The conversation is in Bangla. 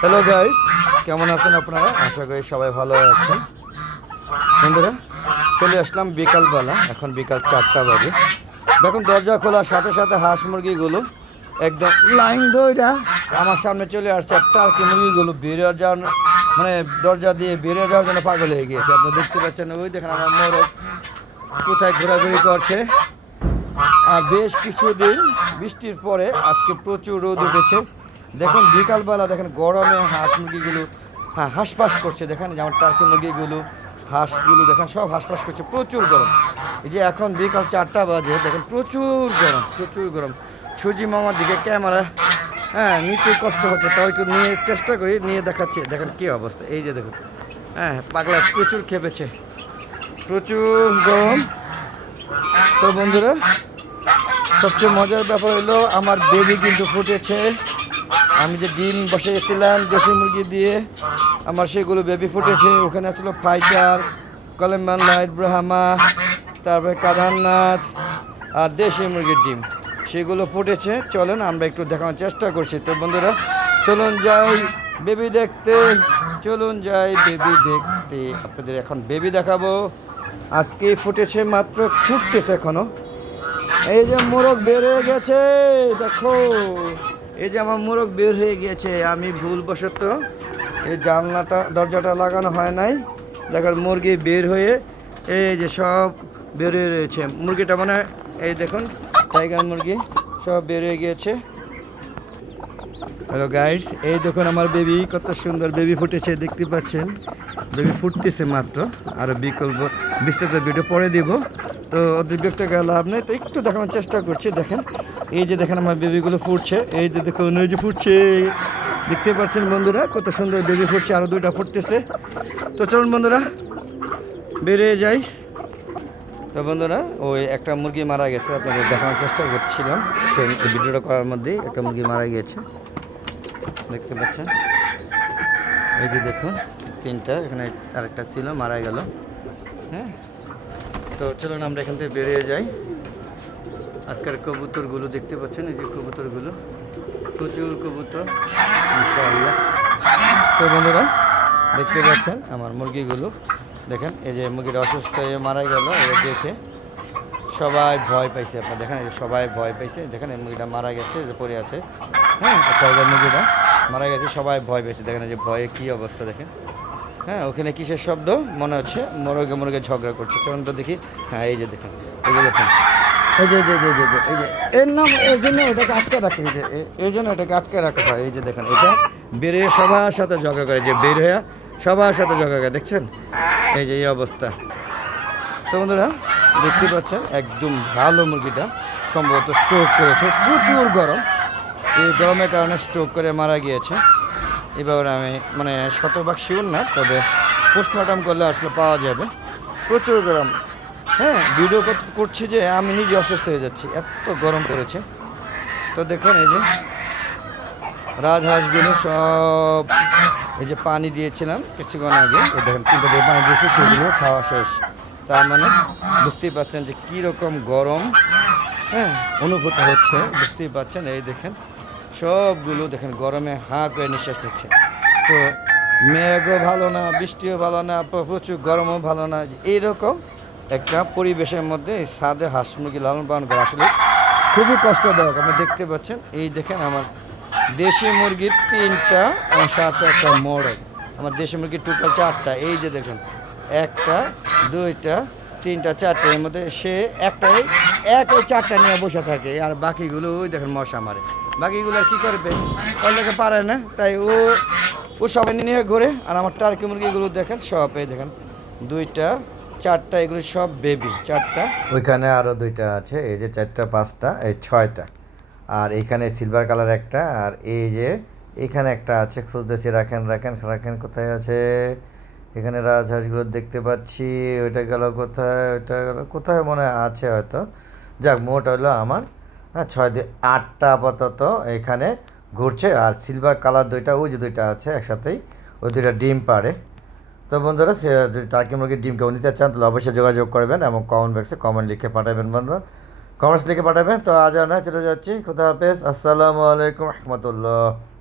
হ্যালো গাইস কেমন আছেন আপনারা? আশা করি সবাই ভালো আছেন। বন্ধুরা, চলে আসলাম বিকালবেলা। এখন বিকাল চারটা বাজে। দেখুন, দরজা খোলার সাথে সাথে হাঁস মুরগিগুলো একদম লাইন দইটা আমার সামনে চলে আসছে। আর টার্কি মুরগিগুলো বেরিয়ে যাওয়ার মানে দরজা দিয়ে বেরিয়ে যাওয়ার জন্য পাগল হয়ে গিয়েছে। আপনি দেখতে পাচ্ছেন, ওই দেখেন আমার মোরগ কোথায় ঘোরাঘুরি করছে। বেশ কিছুদিন বৃষ্টির পরে আজকে প্রচুর রোদ উঠেছে। দেখুন, বিকালবেলা দেখেন গরমে হাঁস মুরগিগুলো হ্যাঁ হাঁসফাঁস করছে। দেখেন যেমন টার্কি মুরগিগুলো, হাঁসগুলো দেখেন, সব হাঁসফাঁস করছে, প্রচুর গরম। এই যে এখন বিকাল চারটা বাজে, দেখেন প্রচুর গরম প্রচুর গরম। সুজি মামার দিকে ক্যামেরা হ্যাঁ নিতে কষ্ট হচ্ছে, তাও একটু নিয়ে চেষ্টা করি, নিয়ে দেখাচ্ছি। দেখেন কী অবস্থা, এই যে দেখুন হ্যাঁ পাগলা প্রচুর খেপেছে, প্রচুর গরম। তো বন্ধুরা, সবচেয়ে মজার ব্যাপার হলো আমার বেবি কিন্তু ফুটেছে। আমি যে ডিম বসিয়েছিলাম দেশি মুরগি দিয়ে, আমার সেগুলো বেবি ফুটেছে। ওখানে ছিল ফাইটার, কলেম্বান লাইট, ব্রাহ্মা, তারপরে কাদারনাথ আর দেশি মুরগির ডিম। সেগুলো ফুটেছে। চলেন আমরা একটু দেখানোর চেষ্টা করছি। তো বন্ধুরা, চলুন যাই বেবি দেখতে। চলুন যাই বেবি দেখতে। আপনাদের এখন বেবি দেখাবো। আজকে ফুটেছে মাত্র ফুটতেছে এখনও। এই যে মোরগ বের হয়ে গেছে, দেখো। এই যে আমার মোরগ বের হয়ে গেছে, আমি ভুলবশত এই জানলাটা, দরজাটা লাগানো হয় নাই। দেখার মুরগি বের হয়ে এই যে সব বের হয়ে রয়েছে। মুরগিটা মানে এই দেখুন, টাইগার মুরগি সব বের হয়ে গিয়েছে। হ্যালো গাইস এই দেখুন আমার বেবি কত সুন্দর বেবি ফুটেছে, দেখতে পাচ্ছেন? বেবি ফুটতেছে মাত্র। আর বিকল্প, বিস্তারিত ভিডিও পরে দিব। তো অতি ব্যক্ত গেল লাভ নেই। তো একটু দেখানোর চেষ্টা করছি, দেখেন। এই যে দেখেন আমার বেবিগুলো ফুটছে। এই যে দেখুন, এই যে ফুটছে। দেখতে পাচ্ছেন বন্ধুরা, কত সুন্দর বেবি ফুটছে আরও দুইটা ফুটতেছে। তো চলুন বন্ধুরা, বেরিয়ে যাই। তো বন্ধুরা, ওই একটা মুরগি মারা গেছে, আপনাদের দেখানোর চেষ্টা করছিলাম। সেই ভিডিওটা করার মধ্যেই একটা মুরগি মারা গিয়েছে। দেখতে পাচ্ছেন? এই যে দেখুন, তিনটা, এখানে আরেকটা ছিল, মারা গেল। হ্যাঁ? তো চলুন আমরা এখান থেকে বেরিয়ে যাই। আজকের কবুতরগুলো দেখতে পাচ্ছেন, এই যে কবুতরগুলো। প্রচুর কবুতর ইনশাআল্লাহ তো বন্ধুরা, দেখতে পাচ্ছেন আমার মুরগিগুলো। দেখেন, এই যে মুরগিটা অসুস্থ হয়ে মারা গেল এটা দেখে সবাই ভয় পাইছে আপনার দেখেন সবাই ভয় পাইছে। দেখেন মুরগিটা মারা গেছে যে পড়ে আছে। হ্যাঁ টাইগার মুরগিটা মারা গেছে সবাই ভয় পেয়েছে দেখেন যে ভয়ে কী অবস্থা দেখেন। হ্যাঁ ওখানে কিসের শব্দ? মনে হচ্ছে মোরগে মোরগে ঝগড়া করছে। চলুন তো দেখি। হ্যাঁ এই যে দেখেন এই যে দেখেন। এই যে যে যে, যে, এই যে এর নাম এই জন্য এটাকে আটকে রাখে এই যে এই জন্য এটাকে আটকে রাখা হয় এই যে দেখেন এটা বের হয়ে সবার সাথে ঝগড়া করে যে বের হয়ে সবার সাথে ঝগড়া করে দেখছেন? এই যে এই অবস্থা। তো বন্ধুরা, দেখতে পাচ্ছেন একদম ভালো মুরগিটা, সম্ভবত স্ট্রোক করেছে, প্রচুর গরম। এই গরমের কারণে স্ট্রোক করে মারা গিয়েছে। এই ব্যাপারে আমি মানে শতভাগ শিওর না, তবে পোস্টমর্টম করলে আসলে পাওয়া যাবে। প্রচুর গরম। হ্যাঁ ভিডিও কর- করছি যে আমি নিজে অসুস্থ হয়ে যাচ্ছি, এত গরম পড়েছে। তো দেখুন এই যে, রাজহাঁসগুলো সব, এই যে পানি দিয়েছিলাম কিছুক্ষণ আগে দেখেন তিনটা দিয়ে পানি দিয়েছি, সেগুলো খাওয়া শেষ। তার মানে বুঝতেই পারছেন যে কীরকম গরম হ্যাঁ অনুভূত হচ্ছে। বুঝতেই পারছেন, এই দেখেন, সবগুলো দেখেন গরমে হাঁ করে নিঃশ্বাস নিচ্ছে। তো মেঘও ভালো না, বৃষ্টিও ভালো না প্রচুর গরমও ভালো না, এইরকম একটা পরিবেশের মধ্যে এই সাদে হাঁস মুরগি লালন পালন করা আসলে খুবই কষ্টদায়ক। আপনি দেখতে পাচ্ছেন, এই দেখেন আমার দেশি মুরগির তিনটা সাথে একটা মোড়ক। আমার দেশি মুরগির টোটাল চারটা। এই যে দেখুন একটা, দুইটা, তিনটা চারটা এর মধ্যে সে একটাই, এক ওই চারটা নিয়ে বসে থাকে আর বাকিগুলো ওই দেখেন মশা মারে। বাকিগুলো কী করবে? ওর লেগে পারে না, তাই ও ও সবাই নিয়ে ঘুরে আর আমার টার্কি মুরগিগুলো দেখেন, সব এই দেখেন, দুইটা, চারটা, এগুলো সব বেবি চারটা। ওইখানে আরও দুইটা আছে, এই যে চারটা, পাঁচটা, এই ছয়টা। আর এইখানে সিলভার কালার একটা, আর এই যে এখানে একটা আছে, খুঁজতেছি, রাখেন রাখেন রাখেন, কোথায় আছে? এখানে রাজহাঁসগুলো দেখতে পাচ্ছি, ওইটা গেল কোথায়, ওইটা গেল কোথায় মনে আছে হয়তো। যাক, মোট হলো আমার হ্যাঁ ছয় দুই আটটা আপাতত এখানে ঘুরছে। আর সিলভার কালার দুইটা, ওই যে দুইটা আছে একসাথেই, ওই দুইটা ডিম পারে তো বন্ধুরা যদি টার্কি মুরগির ডিম কেউ নিতে চান, তাহলে অবশ্যই যোগাযোগ করবেন এবং কমেন্ট বক্সে কমেন্ট লিখে পাঠাবেন বন্ধুরা। কমেন্টস লিখে পাঠাবেন। তো আজ না চলে যাচ্ছি। কোথা হাফেজ। আসসালামু আলাইকুম রহমতুল্লাহ।